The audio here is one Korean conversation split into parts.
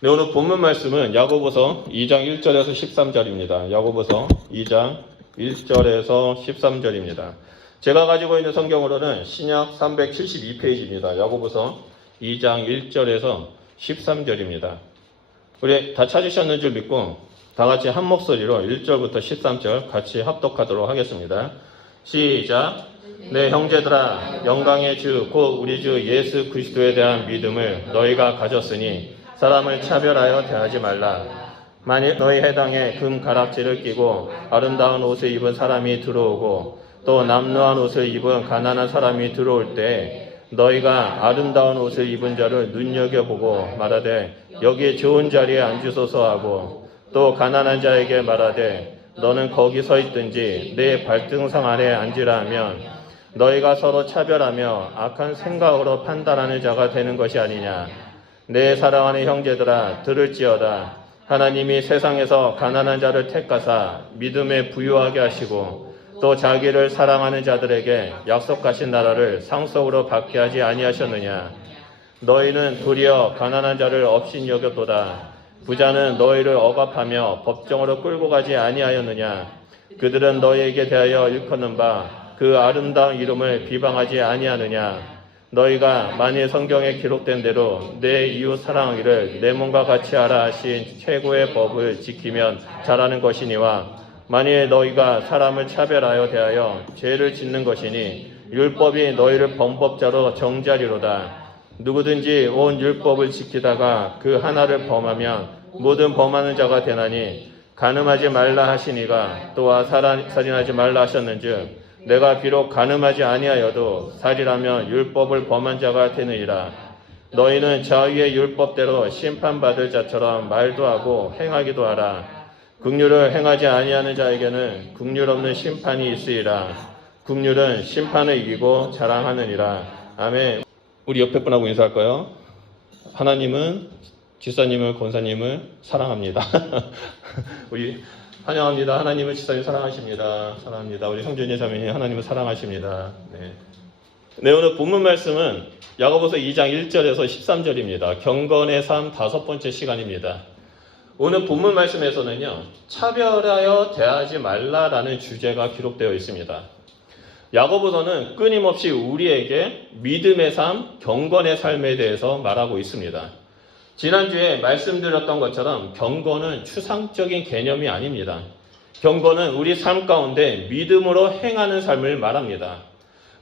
네, 오늘 본문 말씀은 야고보서 2장 1절에서 13절입니다. 야고보서 2장 1절에서 13절입니다. 제가 가지고 있는 성경으로는 신약 372페이지입니다. 야고보서 2장 1절에서 13절입니다. 우리 다 찾으셨는 줄 믿고 다 같이 한 목소리로 1절부터 13절 같이 합독하도록 하겠습니다. 시작. 내 형제들아, 영광의 주 곧 우리 주 예수 그리스도에 대한 믿음을 너희가 가졌으니 사람을 차별하여 대하지 말라. 만일 너희 해당에 금 가락지를 끼고 아름다운 옷을 입은 사람이 들어오고 또 남루한 옷을 입은 가난한 사람이 들어올 때 너희가 아름다운 옷을 입은 자를 눈여겨보고 말하되 여기 좋은 자리에 앉으소서 하고 또 가난한 자에게 말하되 너는 거기 서 있든지 내 발등상 아래 앉으라 하면 너희가 서로 차별하며 악한 생각으로 판단하는 자가 되는 것이 아니냐. 내 사랑하는 형제들아, 들을지어다. 하나님이 세상에서 가난한 자를 택하사 믿음에 부유하게 하시고 또 자기를 사랑하는 자들에게 약속하신 나라를 상속으로 받게 하지 아니하셨느냐. 너희는 도리어 가난한 자를 업신 여겼도다. 부자는 너희를 억압하며 법정으로 끌고 가지 아니하였느냐. 그들은 너희에게 대하여 일컫는 바 그 아름다운 이름을 비방하지 아니하느냐. 너희가 만일 성경에 기록된 대로 내 이웃 사랑하기를 내 몸과 같이 하라 하신 최고의 법을 지키면 잘하는 것이니와 만일 너희가 사람을 차별하여 대하여 죄를 짓는 것이니 율법이 너희를 범법자로 정죄하리로다. 누구든지 온 율법을 지키다가 그 하나를 범하면 모든 범하는 자가 되나니 간음하지 말라 하시니가 또한 살인하지 말라 하셨는즉 내가 비록 간음하지 아니하여도 살인하면 율법을 범한 자가 되느니라. 너희는 자위의 율법대로 심판받을 자처럼 말도 하고 행하기도 하라. 긍휼을 행하지 아니하는 자에게는 긍휼 없는 심판이 있으리라. 긍휼은 심판을 이기고 자랑하느니라. 아멘. 우리 옆에 분하고 인사할까요? 하나님은 지사님을 권사님을 사랑합니다. 우리 환영합니다. 하나님을 지사님 사랑하십니다. 사랑합니다. 우리 성준이 자매님 하나님을 사랑하십니다. 네, 오늘 본문 말씀은 야고보서 2장 1절에서 13절입니다. 경건의 삶 5번째 시간입니다. 오늘 본문 말씀에서는요, 차별하여 대하지 말라라는 주제가 기록되어 있습니다. 야고보서는 끊임없이 우리에게 믿음의 삶, 경건의 삶에 대해서 말하고 있습니다. 지난주에 말씀드렸던 것처럼 경건은 추상적인 개념이 아닙니다. 경건은 우리 삶 가운데 믿음으로 행하는 삶을 말합니다.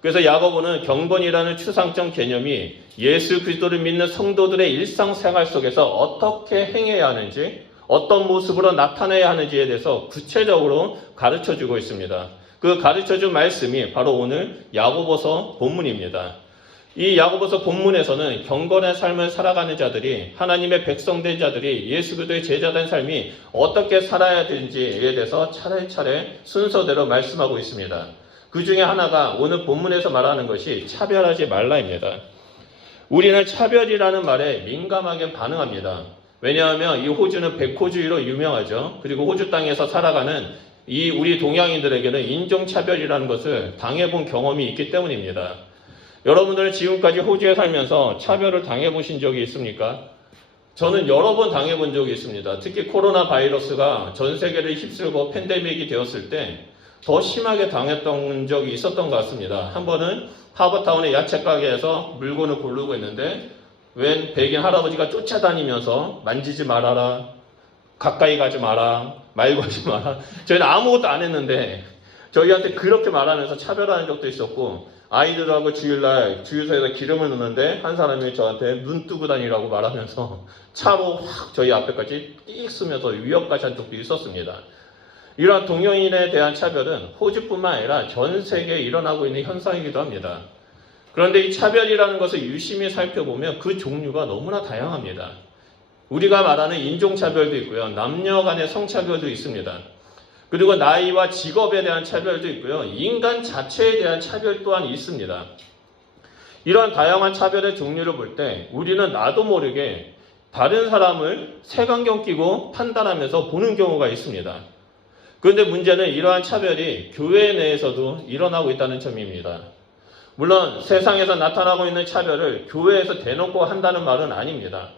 그래서 야고보는 경건이라는 추상적 개념이 예수 그리스도를 믿는 성도들의 일상생활 속에서 어떻게 행해야 하는지, 어떤 모습으로 나타내야 하는지에 대해서 구체적으로 가르쳐주고 있습니다. 그 가르쳐준 말씀이 바로 오늘 야고보서 본문입니다. 이 야고보서 본문에서는 경건의 삶을 살아가는 자들이, 하나님의 백성된 자들이 예수 그리스도의 제자된 삶이 어떻게 살아야 되는지에 대해서 차례차례 순서대로 말씀하고 있습니다. 그 중에 하나가 오늘 본문에서 말하는 것이 차별하지 말라입니다. 우리는 차별이라는 말에 민감하게 반응합니다. 왜냐하면 이 호주는 백호주의로 유명하죠. 그리고 호주 땅에서 살아가는 이 우리 동양인들에게는 인종차별이라는 것을 당해본 경험이 있기 때문입니다. 여러분들은 지금까지 호주에 살면서 차별을 당해보신 적이 있습니까? 저는 여러 번 당해본 적이 있습니다. 특히 코로나 바이러스가 전 세계를 휩쓸고 팬데믹이 되었을 때 더 심하게 당했던 적이 있었던 것 같습니다. 한 번은 하버타운의 야채 가게에서 물건을 고르고 있는데 웬 백인 할아버지가 쫓아다니면서 만지지 말아라, 가까이 가지 마라, 말 걸지 마라. 저희는 아무것도 안 했는데 저희한테 그렇게 말하면서 차별하는 적도 있었고, 아이들하고 주일날 주유소에서 기름을 넣는데 한 사람이 저한테 눈 뜨고 다니라고 말하면서 차로 확 저희 앞에까지 띡 쓰면서 위협까지 한 적도 있었습니다. 이러한 동양인에 대한 차별은 호주뿐만 아니라 전 세계에 일어나고 있는 현상이기도 합니다. 그런데 이 차별이라는 것을 유심히 살펴보면 그 종류가 너무나 다양합니다. 우리가 말하는 인종차별도 있고요, 남녀 간의 성차별도 있습니다. 그리고 나이와 직업에 대한 차별도 있고요, 인간 자체에 대한 차별 또한 있습니다. 이러한 다양한 차별의 종류를 볼 때 우리는 나도 모르게 다른 사람을 색안경 끼고 판단하면서 보는 경우가 있습니다. 그런데 문제는 이러한 차별이 교회 내에서도 일어나고 있다는 점입니다. 물론 세상에서 나타나고 있는 차별을 교회에서 대놓고 한다는 말은 아닙니다.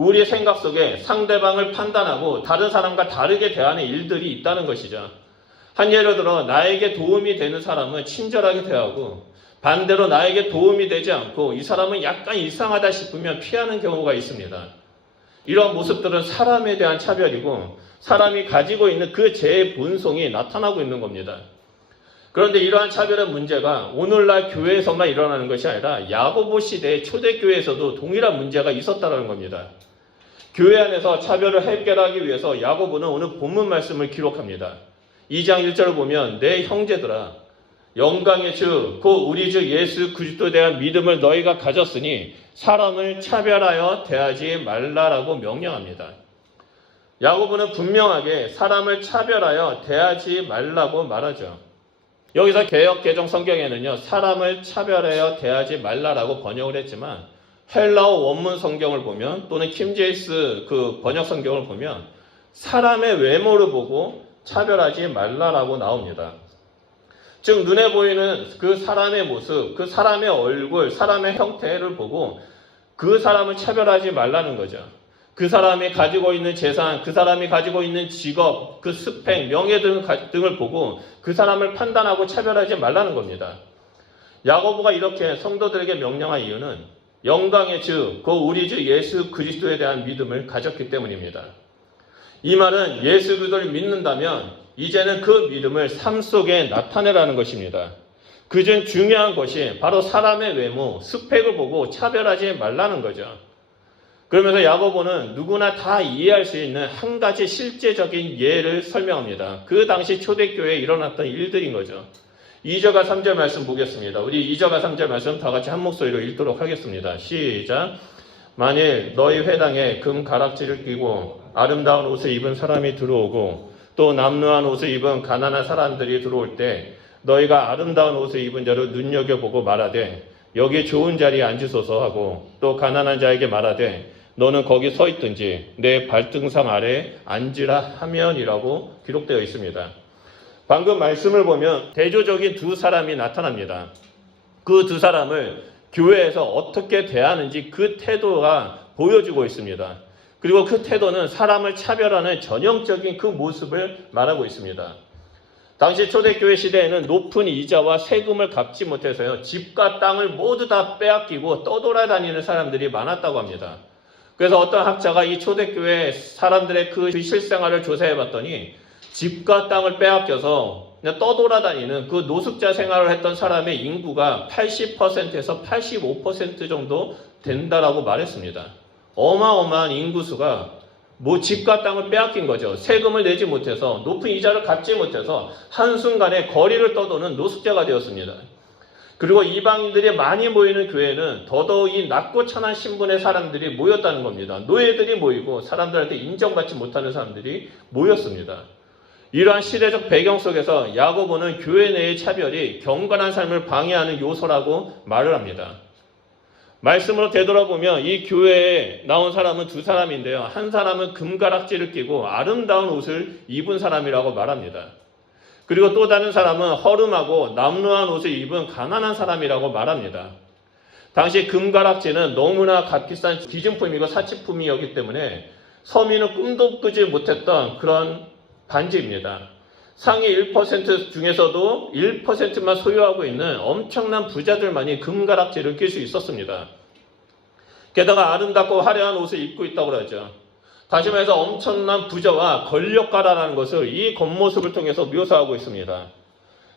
우리의 생각 속에 상대방을 판단하고 다른 사람과 다르게 대하는 일들이 있다는 것이죠. 한 예를 들어 나에게 도움이 되는 사람은 친절하게 대하고 반대로 나에게 도움이 되지 않고 이 사람은 약간 이상하다 싶으면 피하는 경우가 있습니다. 이런 모습들은 사람에 대한 차별이고 사람이 가지고 있는 그 죄의 본성이 나타나고 있는 겁니다. 그런데 이러한 차별의 문제가 오늘날 교회에서만 일어나는 것이 아니라 야고보 시대의 초대교회에서도 동일한 문제가 있었다는 겁니다. 교회 안에서 차별을 해결하기 위해서 야고보는 오늘 본문 말씀을 기록합니다. 2장 1절을 보면 내 형제들아 영광의 주 곧 우리 주 예수 그리스도에 대한 믿음을 너희가 가졌으니 사람을 차별하여 대하지 말라라고 명령합니다. 야고보는 분명하게 사람을 차별하여 대하지 말라고 말하죠. 여기서 개역개정 성경에는요, 사람을 차별하여 대하지 말라라고 번역을 했지만 헬라어 원문 성경을 보면 또는 킴제이스 그 번역 성경을 보면 사람의 외모를 보고 차별하지 말라라고 나옵니다. 즉 눈에 보이는 그 사람의 모습, 그 사람의 얼굴, 사람의 형태를 보고 그 사람을 차별하지 말라는 거죠. 그 사람이 가지고 있는 재산, 그 사람이 가지고 있는 직업, 그 스펙, 명예 등을 보고 그 사람을 판단하고 차별하지 말라는 겁니다. 야고보가 이렇게 성도들에게 명령한 이유는 영광의 주, 그 우리 주 예수 그리스도에 대한 믿음을 가졌기 때문입니다. 이 말은 예수 그리스도를 믿는다면 이제는 그 믿음을 삶 속에 나타내라는 것입니다. 그중 중요한 것이 바로 사람의 외모, 스펙을 보고 차별하지 말라는 거죠. 그러면서 야고보는 누구나 다 이해할 수 있는 한 가지 실제적인 예를 설명합니다. 그 당시 초대교회에 일어났던 일들인 거죠. 2절과 3절 말씀 보겠습니다. 우리 2절과 3절 말씀 다 같이 한 목소리로 읽도록 하겠습니다. 시작. 만일 너희 회당에 금 가락지를 끼고 아름다운 옷을 입은 사람이 들어오고 또 남루한 옷을 입은 가난한 사람들이 들어올 때 너희가 아름다운 옷을 입은 자를 눈여겨보고 말하되 여기 좋은 자리에 앉으소서 하고 또 가난한 자에게 말하되 너는 거기 서 있든지 내 발등상 아래 앉으라 하면이라고 기록되어 있습니다. 방금 말씀을 보면 대조적인 두 사람이 나타납니다. 그 두 사람을 교회에서 어떻게 대하는지 그 태도가 보여주고 있습니다. 그리고 그 태도는 사람을 차별하는 전형적인 그 모습을 말하고 있습니다. 당시 초대교회 시대에는 높은 이자와 세금을 갚지 못해서요, 집과 땅을 모두 다 빼앗기고 떠돌아다니는 사람들이 많았다고 합니다. 그래서 어떤 학자가 이 초대교회 사람들의 그 실생활을 조사해 봤더니 집과 땅을 빼앗겨서 그냥 떠돌아다니는 그 노숙자 생활을 했던 사람의 인구가 80%에서 85% 정도 된다라고 말했습니다. 어마어마한 인구수가 집과 땅을 빼앗긴 거죠. 세금을 내지 못해서 높은 이자를 갚지 못해서 한순간에 거리를 떠도는 노숙자가 되었습니다. 그리고 이방인들이 많이 모이는 교회는 더더욱 낮고 천한 신분의 사람들이 모였다는 겁니다. 노예들이 모이고 사람들한테 인정받지 못하는 사람들이 모였습니다. 이러한 시대적 배경 속에서 야고보는 교회 내의 차별이 경건한 삶을 방해하는 요소라고 말을 합니다. 말씀으로 되돌아보면 이 교회에 나온 사람은 두 사람인데요. 한 사람은 금가락지를 끼고 아름다운 옷을 입은 사람이라고 말합니다. 그리고 또 다른 사람은 허름하고 남루한 옷을 입은 가난한 사람이라고 말합니다. 당시 금가락지는 너무나 값비싼 기증품이고 사치품이었기 때문에 서민은 꿈도 꾸지 못했던 그런 반지입니다. 상위 1% 중에서도 1%만 소유하고 있는 엄청난 부자들만이 금가락지를 낄 수 있었습니다. 게다가 아름답고 화려한 옷을 입고 있다고 하죠. 다시 말해서 엄청난 부자와 권력가라는 것을 이 겉모습을 통해서 묘사하고 있습니다.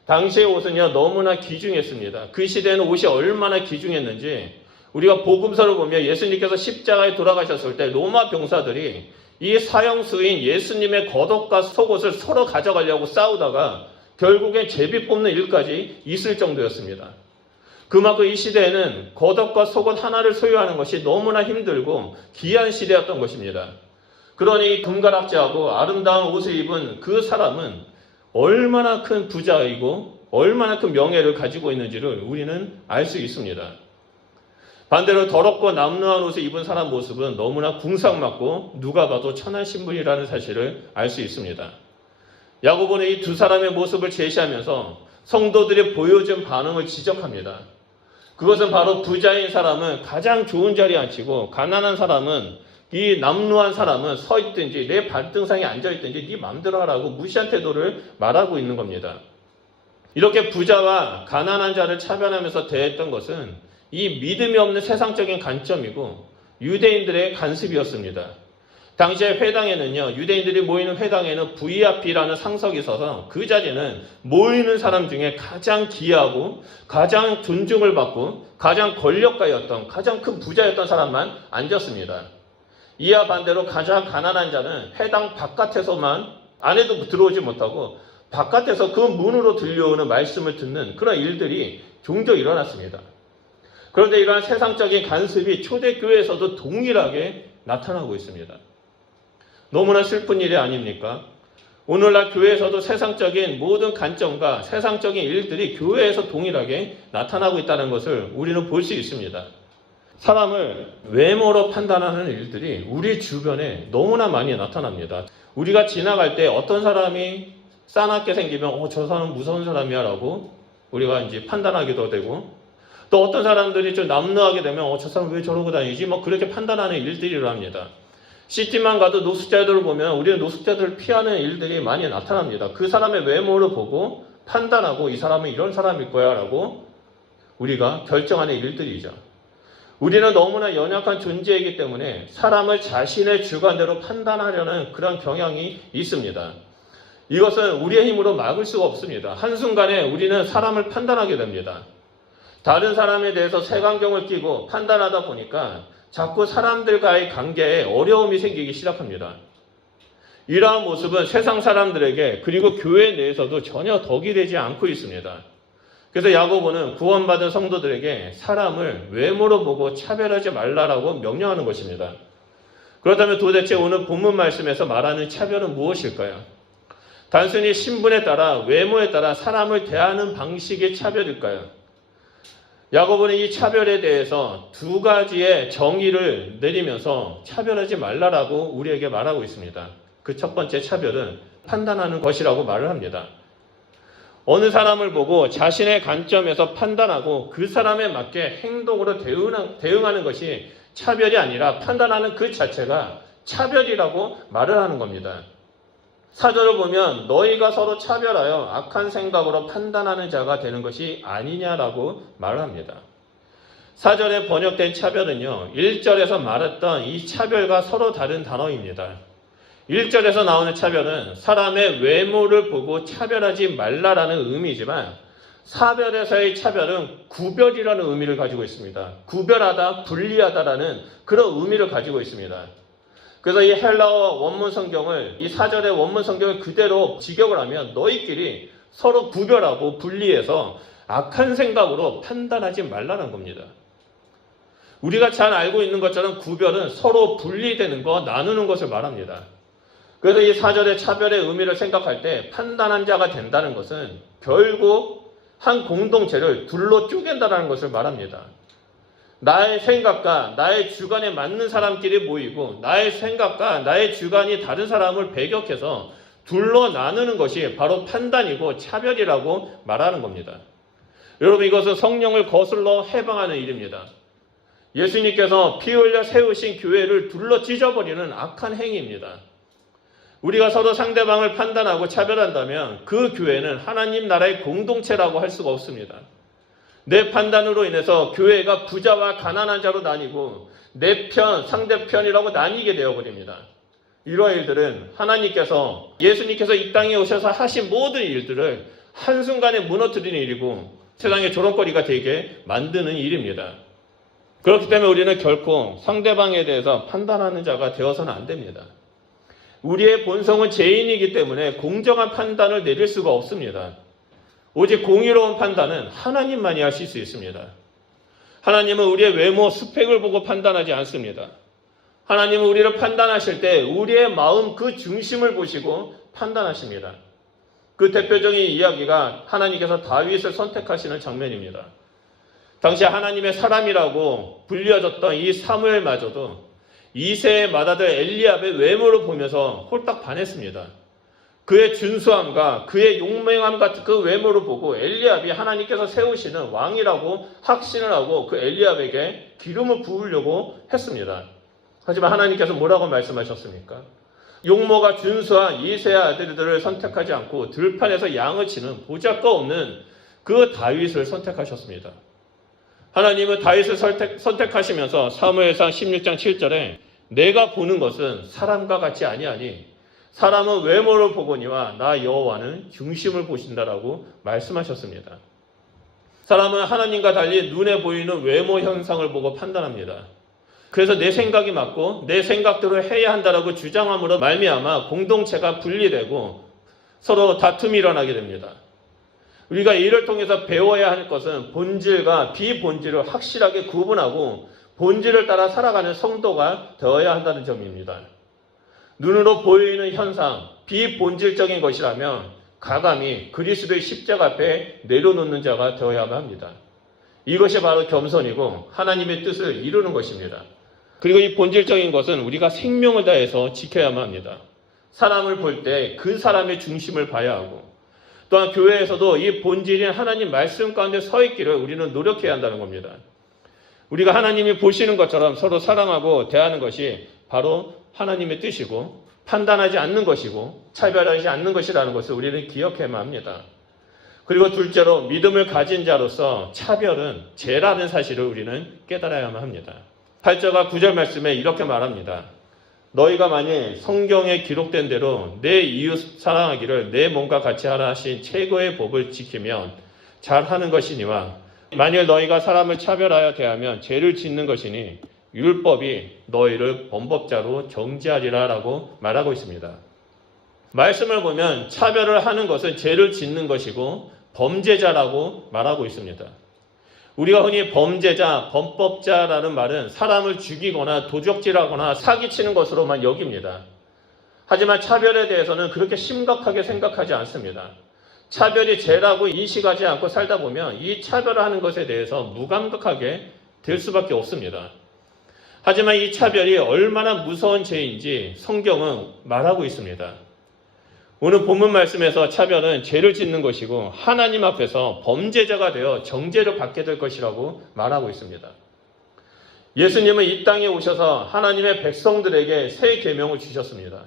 당시의 옷은요, 너무나 귀중했습니다. 그 시대에는 옷이 얼마나 귀중했는지 우리가 복음서를 보면 예수님께서 십자가에 돌아가셨을 때 로마 병사들이 이 사형수인 예수님의 겉옷과 속옷을 서로 가져가려고 싸우다가 결국엔 제비 뽑는 일까지 있을 정도였습니다. 그만큼 이 시대에는 겉옷과 속옷 하나를 소유하는 것이 너무나 힘들고 귀한 시대였던 것입니다. 그러니 금가락지하고 아름다운 옷을 입은 그 사람은 얼마나 큰 부자이고 얼마나 큰 명예를 가지고 있는지를 우리는 알 수 있습니다. 반대로 더럽고 남루한 옷을 입은 사람 모습은 너무나 궁상맞고 누가 봐도 천한 신분이라는 사실을 알 수 있습니다. 야고보는 이 두 사람의 모습을 제시하면서 성도들이 보여준 반응을 지적합니다. 그것은 바로 부자인 사람은 가장 좋은 자리에 앉히고 가난한 사람은 이 남루한 사람은 서 있든지 내 발등상에 앉아 있든지 네 맘대로 하라고 무시한 태도를 말하고 있는 겁니다. 이렇게 부자와 가난한 자를 차별하면서 대했던 것은 이 믿음이 없는 세상적인 관점이고 유대인들의 간습이었습니다. 당시에 회당에는요, 유대인들이 모이는 회당에는 VIP라는 상석이 있어서 그 자리는 모이는 사람 중에 가장 귀하고 가장 존중을 받고 가장 권력가였던 가장 큰 부자였던 사람만 앉았습니다. 이와 반대로 가장 가난한 자는 회당 바깥에서만 안에도 들어오지 못하고 바깥에서 그 문으로 들려오는 말씀을 듣는 그런 일들이 종종 일어났습니다. 그런데 이러한 세상적인 간섭이 초대교회에서도 동일하게 나타나고 있습니다. 너무나 슬픈 일이 아닙니까? 오늘날 교회에서도 세상적인 모든 관점과 세상적인 일들이 교회에서 동일하게 나타나고 있다는 것을 우리는 볼 수 있습니다. 사람을 외모로 판단하는 일들이 우리 주변에 너무나 많이 나타납니다. 우리가 지나갈 때 어떤 사람이 싸납게 생기면 저 사람은 무서운 사람이야 라고 우리가 이제 판단하기도 되고, 또 어떤 사람들이 좀 남루하게 되면 저 사람 왜 저러고 다니지? 그렇게 판단하는 일들이 일어납니다. 시티만 가도 노숙자들을 보면 우리는 노숙자들을 피하는 일들이 많이 나타납니다. 그 사람의 외모를 보고 판단하고 이 사람은 이런 사람일 거야 라고 우리가 결정하는 일들이죠. 우리는 너무나 연약한 존재이기 때문에 사람을 자신의 주관대로 판단하려는 그런 경향이 있습니다. 이것은 우리의 힘으로 막을 수가 없습니다. 한순간에 우리는 사람을 판단하게 됩니다. 다른 사람에 대해서 색안경을 끼고 판단하다 보니까 자꾸 사람들과의 관계에 어려움이 생기기 시작합니다. 이러한 모습은 세상 사람들에게 그리고 교회 내에서도 전혀 덕이 되지 않고 있습니다. 그래서 야고보는 구원받은 성도들에게 사람을 외모로 보고 차별하지 말라라고 명령하는 것입니다. 그렇다면 도대체 오늘 본문 말씀에서 말하는 차별은 무엇일까요? 단순히 신분에 따라 외모에 따라 사람을 대하는 방식의 차별일까요? 야고보는 이 차별에 대해서 두 가지의 정의를 내리면서 차별하지 말라라고 우리에게 말하고 있습니다. 그 첫 번째 차별은 판단하는 것이라고 말을 합니다. 어느 사람을 보고 자신의 관점에서 판단하고 그 사람에 맞게 행동으로 대응하는 것이 차별이 아니라 판단하는 그 자체가 차별이라고 말을 하는 겁니다. 사절을 보면 너희가 서로 차별하여 악한 생각으로 판단하는 자가 되는 것이 아니냐라고 말을 합니다. 4절에 번역된 차별은요, 1절에서 말했던 이 차별과 서로 다른 단어입니다. 1절에서 나오는 차별은 사람의 외모를 보고 차별하지 말라라는 의미이지만 4절에서의 차별은 구별이라는 의미를 가지고 있습니다. 구별하다, 분리하다라는 그런 의미를 가지고 있습니다. 그래서 이 헬라어 원문 성경을, 이 4절의 원문 성경을 그대로 직역을 하면 너희끼리 서로 구별하고 분리해서 악한 생각으로 판단하지 말라는 겁니다. 우리가 잘 알고 있는 것처럼 구별은 서로 분리되는 것, 나누는 것을 말합니다. 그래서 이 4절의 차별의 의미를 생각할 때 판단한 자가 된다는 것은 결국 한 공동체를 둘로 쪼갠다는 것을 말합니다. 나의 생각과 나의 주관에 맞는 사람끼리 모이고 나의 생각과 나의 주관이 다른 사람을 배격해서 둘로 나누는 것이 바로 판단이고 차별이라고 말하는 겁니다. 여러분, 이것은 성령을 거슬러 해방하는 일입니다. 예수님께서 피 흘려 세우신 교회를 둘러 찢어버리는 악한 행위입니다. 우리가 서로 상대방을 판단하고 차별한다면 그 교회는 하나님 나라의 공동체라고 할 수가 없습니다. 내 판단으로 인해서 교회가 부자와 가난한 자로 나뉘고 내 편, 상대편이라고 나뉘게 되어버립니다. 이러한 일들은 하나님께서, 예수님께서 이 땅에 오셔서 하신 모든 일들을 한순간에 무너뜨리는 일이고 세상의 조롱거리가 되게 만드는 일입니다. 그렇기 때문에 우리는 결코 상대방에 대해서 판단하는 자가 되어서는 안 됩니다. 우리의 본성은 죄인이기 때문에 공정한 판단을 내릴 수가 없습니다. 오직 공의로운 판단은 하나님만이 하실 수 있습니다. 하나님은 우리의 외모, 스펙을 보고 판단하지 않습니다. 하나님은 우리를 판단하실 때 우리의 마음 그 중심을 보시고 판단하십니다. 그 대표적인 이야기가 하나님께서 다윗을 선택하시는 장면입니다. 당시 하나님의 사람이라고 불려졌던 이 사무엘마저도 2세의 맏아들 엘리압의 외모를 보면서 홀딱 반했습니다. 그의 준수함과 그의 용맹함 같은 그 외모를 보고 엘리압이 하나님께서 세우시는 왕이라고 확신을 하고 그 엘리압에게 기름을 부으려고 했습니다. 하지만 하나님께서 뭐라고 말씀하셨습니까? 용모가 준수한 이세의 아들들을 선택하지 않고 들판에서 양을 치는 보잘것없는 그 다윗을 선택하셨습니다. 하나님은 다윗을 선택하시면서 사무엘상 16장 7절에 내가 보는 것은 사람과 같지 아니하니 사람은 외모를 보거니와 나 여호와는 중심을 보신다라고 말씀하셨습니다. 사람은 하나님과 달리 눈에 보이는 외모 현상을 보고 판단합니다. 그래서 내 생각이 맞고 내 생각대로 해야 한다라고 주장함으로 말미암아 공동체가 분리되고 서로 다툼이 일어나게 됩니다. 우리가 이를 통해서 배워야 할 것은 본질과 비본질을 확실하게 구분하고 본질을 따라 살아가는 성도가 되어야 한다는 점입니다. 눈으로 보이는 현상, 비본질적인 것이라면 가감히 그리스도의 십자가 앞에 내려놓는 자가 되어야만 합니다. 이것이 바로 겸손이고 하나님의 뜻을 이루는 것입니다. 그리고 이 본질적인 것은 우리가 생명을 다해서 지켜야만 합니다. 사람을 볼 때 그 사람의 중심을 봐야 하고 또한 교회에서도 이 본질인 하나님 말씀 가운데 서 있기를 우리는 노력해야 한다는 겁니다. 우리가 하나님이 보시는 것처럼 서로 사랑하고 대하는 것이 바로 하나님의 뜻이고 판단하지 않는 것이고 차별하지 않는 것이라는 것을 우리는 기억해야만 합니다. 그리고 둘째로 믿음을 가진 자로서 차별은 죄라는 사실을 우리는 깨달아야만 합니다. 8절과 9절 말씀에 이렇게 말합니다. 너희가 만일 성경에 기록된 대로 내 이웃 사랑하기를 내 몸과 같이 하라 하신 최고의 법을 지키면 잘하는 것이니와 만일 너희가 사람을 차별하여 대하면 죄를 짓는 것이니 율법이 너희를 범법자로 정죄하리라 라고 말하고 있습니다. 말씀을 보면 차별을 하는 것은 죄를 짓는 것이고 범죄자라고 말하고 있습니다. 우리가 흔히 범죄자, 범법자라는 말은 사람을 죽이거나 도적질하거나 사기치는 것으로만 여깁니다. 하지만 차별에 대해서는 그렇게 심각하게 생각하지 않습니다. 차별이 죄라고 인식하지 않고 살다 보면 이 차별을 하는 것에 대해서 무감각하게 될 수밖에 없습니다. 하지만 이 차별이 얼마나 무서운 죄인지 성경은 말하고 있습니다. 오늘 본문 말씀에서 차별은 죄를 짓는 것이고 하나님 앞에서 범죄자가 되어 정죄를 받게 될 것이라고 말하고 있습니다. 예수님은 이 땅에 오셔서 하나님의 백성들에게 새 계명을 주셨습니다.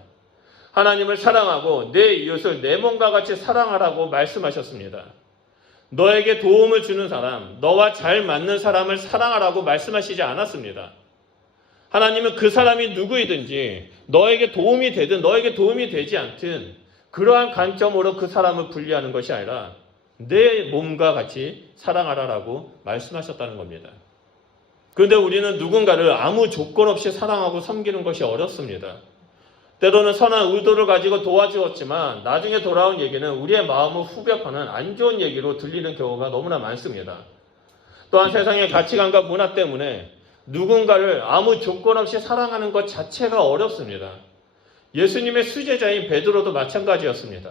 하나님을 사랑하고 내 이웃을 내 몸과 같이 사랑하라고 말씀하셨습니다. 너에게 도움을 주는 사람, 너와 잘 맞는 사람을 사랑하라고 말씀하시지 않았습니다. 하나님은 그 사람이 누구이든지 너에게 도움이 되든 너에게 도움이 되지 않든 그러한 관점으로 그 사람을 분리하는 것이 아니라 내 몸과 같이 사랑하라라고 말씀하셨다는 겁니다. 그런데 우리는 누군가를 아무 조건 없이 사랑하고 섬기는 것이 어렵습니다. 때로는 선한 의도를 가지고 도와주었지만 나중에 돌아온 얘기는 우리의 마음을 후벼파는 안 좋은 얘기로 들리는 경우가 너무나 많습니다. 또한 세상의 가치관과 문화 때문에 누군가를 아무 조건 없이 사랑하는 것 자체가 어렵습니다. 예수님의 수제자인 베드로도 마찬가지였습니다.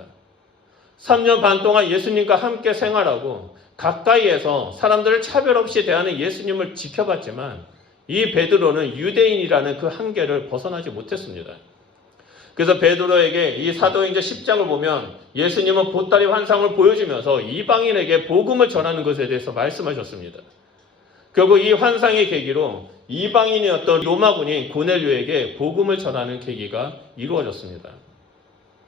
3년 반 동안 예수님과 함께 생활하고 가까이에서 사람들을 차별 없이 대하는 예수님을 지켜봤지만 이 베드로는 유대인이라는 그 한계를 벗어나지 못했습니다. 그래서 베드로에게 이 사도행전 10장을 보면 예수님은 보따리 환상을 보여주면서 이방인에게 복음을 전하는 것에 대해서 말씀하셨습니다. 결국 이 환상의 계기로 이방인이었던 로마군인 고넬료에게 복음을 전하는 계기가 이루어졌습니다.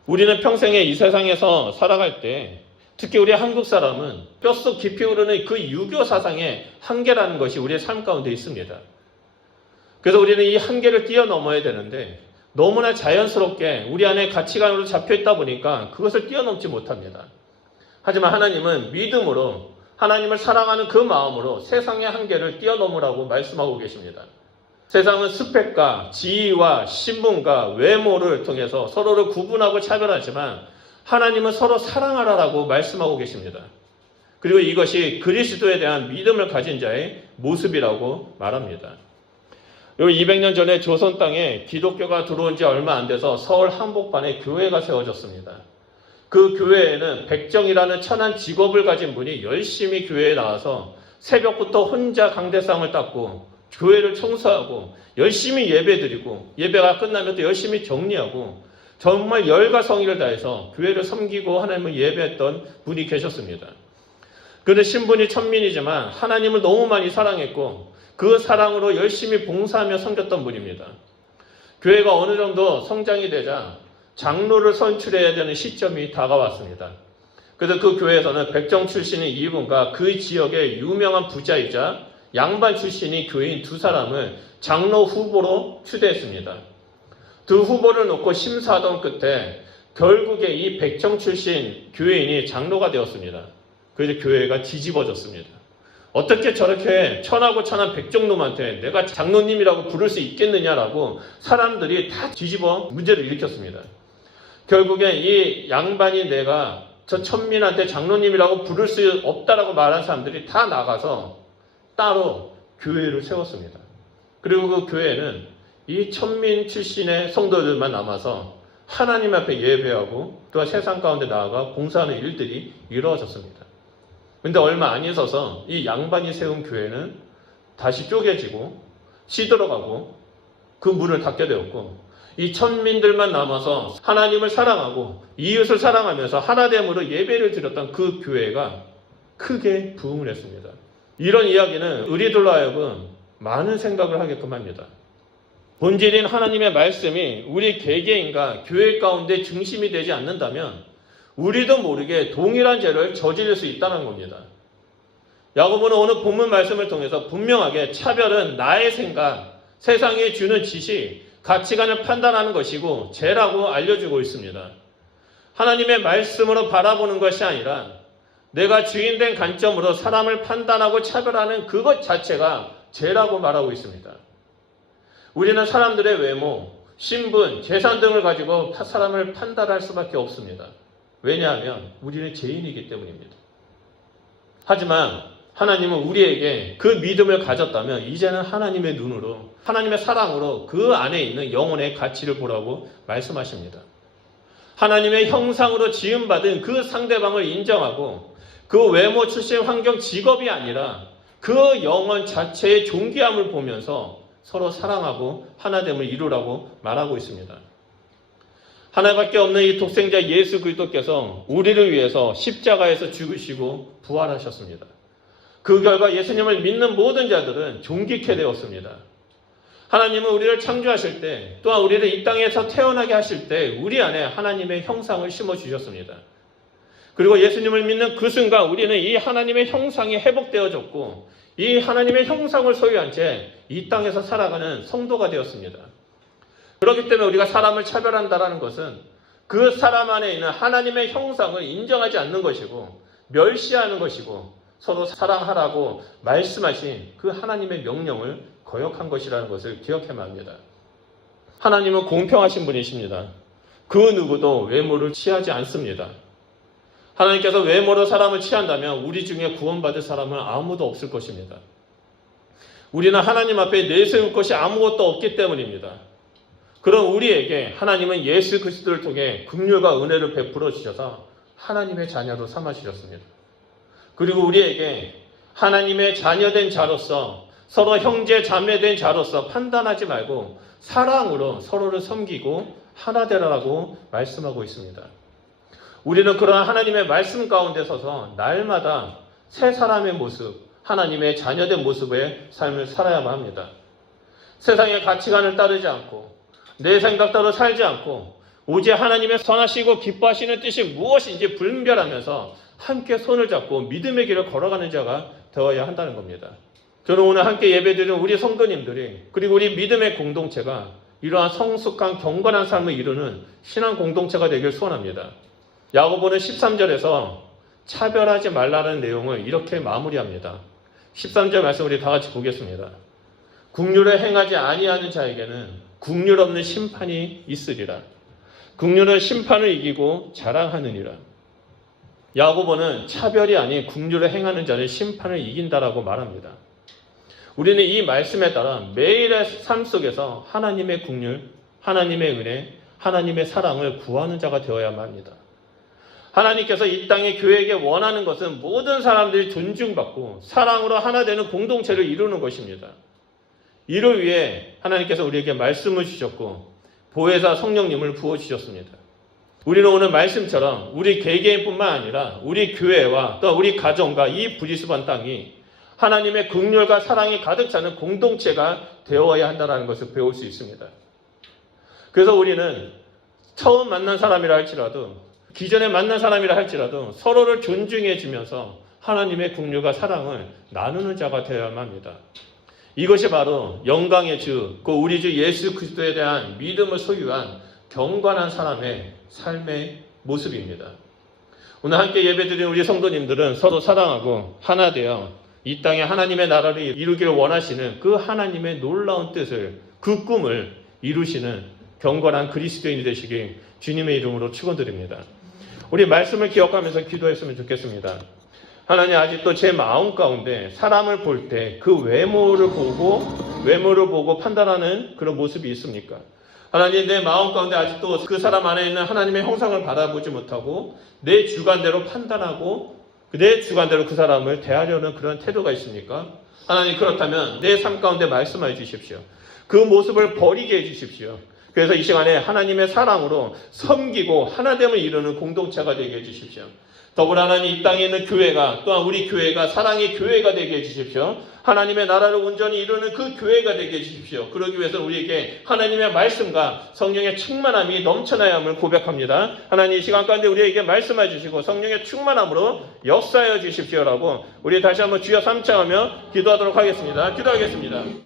우리는 평생에 이 세상에서 살아갈 때 특히 우리 한국 사람은 뼛속 깊이 흐르는 그 유교 사상의 한계라는 것이 우리의 삶 가운데 있습니다. 그래서 우리는 이 한계를 뛰어넘어야 되는데 너무나 자연스럽게 우리 안에 가치관으로 잡혀있다 보니까 그것을 뛰어넘지 못합니다. 하지만 하나님은 믿음으로 하나님을 사랑하는 그 마음으로 세상의 한계를 뛰어넘으라고 말씀하고 계십니다. 세상은 스펙과 지위와 신분과 외모를 통해서 서로를 구분하고 차별하지만 하나님은 서로 사랑하라라고 말씀하고 계십니다. 그리고 이것이 그리스도에 대한 믿음을 가진 자의 모습이라고 말합니다. 200년 전에 조선 땅에 기독교가 들어온 지 얼마 안 돼서 서울 한복판에 교회가 세워졌습니다. 그 교회에는 백정이라는 천한 직업을 가진 분이 열심히 교회에 나와서 새벽부터 혼자 강대상을 닦고 교회를 청소하고 열심히 예배드리고 예배가 끝나면 또 열심히 정리하고 정말 열과 성의를 다해서 교회를 섬기고 하나님을 예배했던 분이 계셨습니다. 그런데 신분이 천민이지만 하나님을 너무 많이 사랑했고 그 사랑으로 열심히 봉사하며 섬겼던 분입니다. 교회가 어느 정도 성장이 되자 장로를 선출해야 되는 시점이 다가왔습니다. 그래서 그 교회에서는 백정 출신인 이분과 그 지역의 유명한 부자이자 양반 출신이 교인 두 사람을 장로 후보로 추대했습니다. 두 후보를 놓고 심사하던 끝에 결국에 이 백정 출신 교인이 장로가 되었습니다. 그래서 교회가 뒤집어졌습니다. 어떻게 저렇게 천하고 천한 백정놈한테 내가 장로님이라고 부를 수 있겠느냐라고 사람들이 다 뒤집어 문제를 일으켰습니다. 결국에 이 양반이 내가 저 천민한테 장로님이라고 부를 수 없다라고 말한 사람들이 다 나가서 따로 교회를 세웠습니다. 그리고 그 교회는 이 천민 출신의 성도들만 남아서 하나님 앞에 예배하고 또 세상 가운데 나아가 봉사하는 일들이 이루어졌습니다. 그런데 얼마 안 있어서 이 양반이 세운 교회는 다시 쪼개지고 시들어가고 그 문을 닫게 되었고 이 천민들만 남아서 하나님을 사랑하고 이웃을 사랑하면서 하나됨으로 예배를 드렸던 그 교회가 크게 부흥을 했습니다. 이런 이야기는 우리들로 하여금 많은 생각을 하게끔 합니다. 본질인 하나님의 말씀이 우리 개개인과 교회 가운데 중심이 되지 않는다면 우리도 모르게 동일한 죄를 저지를 수 있다는 겁니다. 야고보는 오늘 본문 말씀을 통해서 분명하게 차별은 나의 생각, 세상이 주는 지식, 가치관을 판단하는 것이고 죄라고 알려주고 있습니다. 하나님의 말씀으로 바라보는 것이 아니라 내가 주인된 관점으로 사람을 판단하고 차별하는 그것 자체가 죄라고 말하고 있습니다. 우리는 사람들의 외모, 신분, 재산 등을 가지고 사람을 판단할 수밖에 없습니다. 왜냐하면 우리는 죄인이기 때문입니다. 하지만 하나님은 우리에게 그 믿음을 가졌다면 이제는 하나님의 눈으로, 하나님의 사랑으로 그 안에 있는 영혼의 가치를 보라고 말씀하십니다. 하나님의 형상으로 지음받은 그 상대방을 인정하고 그 외모, 출신, 환경, 직업이 아니라 그 영혼 자체의 존귀함을 보면서 서로 사랑하고 하나됨을 이루라고 말하고 있습니다. 하나밖에 없는 이 독생자 예수 그리스도께서 우리를 위해서 십자가에서 죽으시고 부활하셨습니다. 그 결과 예수님을 믿는 모든 자들은 존귀케 되었습니다. 하나님은 우리를 창조하실 때 또한 우리를 이 땅에서 태어나게 하실 때 우리 안에 하나님의 형상을 심어주셨습니다. 그리고 예수님을 믿는 그 순간 우리는 이 하나님의 형상이 회복되어졌고 이 하나님의 형상을 소유한 채 이 땅에서 살아가는 성도가 되었습니다. 그렇기 때문에 우리가 사람을 차별한다는 것은 그 사람 안에 있는 하나님의 형상을 인정하지 않는 것이고 멸시하는 것이고 서로 사랑하라고 말씀하신 그 하나님의 명령을 거역한 것이라는 것을 기억해야 합니다. 하나님은 공평하신 분이십니다. 그 누구도 외모를 취하지 않습니다. 하나님께서 외모로 사람을 취한다면 우리 중에 구원받을 사람은 아무도 없을 것입니다. 우리는 하나님 앞에 내세울 것이 아무것도 없기 때문입니다. 그럼 우리에게 하나님은 예수 그리스도를 통해 긍휼과 은혜를 베풀어 주셔서 하나님의 자녀로 삼아 주셨습니다. 그리고 우리에게 하나님의 자녀된 자로서 서로 형제 자매된 자로서 판단하지 말고 사랑으로 서로를 섬기고 하나 되라고 말씀하고 있습니다. 우리는 그러한 하나님의 말씀 가운데 서서 날마다 새 사람의 모습, 하나님의 자녀된 모습의 삶을 살아야만 합니다. 세상의 가치관을 따르지 않고 내 생각대로 살지 않고 오직 하나님의 선하시고 기뻐하시는 뜻이 무엇인지 분별하면서 함께 손을 잡고 믿음의 길을 걸어가는 자가 되어야 한다는 겁니다. 저는 오늘 함께 예배드리는 우리 성도님들이 그리고 우리 믿음의 공동체가 이러한 성숙한 경건한 삶을 이루는 신앙 공동체가 되길 소원합니다. 야고보는 13절에서 차별하지 말라는 내용을 이렇게 마무리합니다. 13절 말씀 우리 다 같이 보겠습니다. 긍휼을 행하지 아니하는 자에게는 긍휼 없는 심판이 있으리라. 긍휼은 심판을 이기고 자랑하느니라. 야고보는 차별이 아닌 긍휼을 행하는 자는 심판을 이긴다라고 말합니다. 우리는 이 말씀에 따라 매일의 삶 속에서 하나님의 긍휼, 하나님의 은혜, 하나님의 사랑을 구하는 자가 되어야만 합니다. 하나님께서 이 땅에 교회에게 원하는 것은 모든 사람들이 존중받고 사랑으로 하나 되는 공동체를 이루는 것입니다. 이를 위해 하나님께서 우리에게 말씀을 주셨고 보혜사 성령님을 부어주셨습니다. 우리는 오늘 말씀처럼 우리 개개인뿐만 아니라 우리 교회와 또 우리 가정과 이 브리스번 땅이 하나님의 긍휼과 사랑이 가득 차는 공동체가 되어야 한다는 것을 배울 수 있습니다. 그래서 우리는 처음 만난 사람이라 할지라도, 기존에 만난 사람이라 할지라도 서로를 존중해 주면서 하나님의 긍휼과 사랑을 나누는 자가 되어야만 합니다. 이것이 바로 영광의 주, 그 우리 주 예수 그리스도에 대한 믿음을 소유한 경건한 사람의 삶의 모습입니다. 오늘 함께 예배드리는 우리 성도님들은 서로 사랑하고 하나 되어 이 땅에 하나님의 나라를 이루기를 원하시는 그 하나님의 놀라운 뜻을, 그 꿈을 이루시는 경건한 그리스도인이 되시길 주님의 이름으로 축원드립니다. 우리 말씀을 기억하면서 기도했으면 좋겠습니다. 하나님, 아직도 제 마음 가운데 사람을 볼 때 그 외모를 보고 판단하는 그런 모습이 있습니까? 하나님, 내 마음 가운데 아직도 그 사람 안에 있는 하나님의 형상을 바라보지 못하고 내 주관대로 판단하고 내 주관대로 그 사람을 대하려는 그런 태도가 있습니까? 하나님, 그렇다면 내 삶 가운데 말씀해 주십시오. 그 모습을 버리게 해주십시오. 그래서 이 시간에 하나님의 사랑으로 섬기고 하나됨을 이루는 공동체가 되게 해주십시오. 더불어 하나님, 이 땅에 있는 교회가, 또한 우리 교회가 사랑의 교회가 되게 해주십시오. 하나님의 나라를 온전히 이루는 그 교회가 되게 해주십시오. 그러기 위해서 우리에게 하나님의 말씀과 성령의 충만함이 넘쳐나야 함을 고백합니다. 하나님, 이 시간 가운데 우리에게 말씀해 주시고 성령의 충만함으로 역사하여 주십시오라고 우리 다시 한번 주여 삼창하며 기도하도록 하겠습니다. 기도하겠습니다.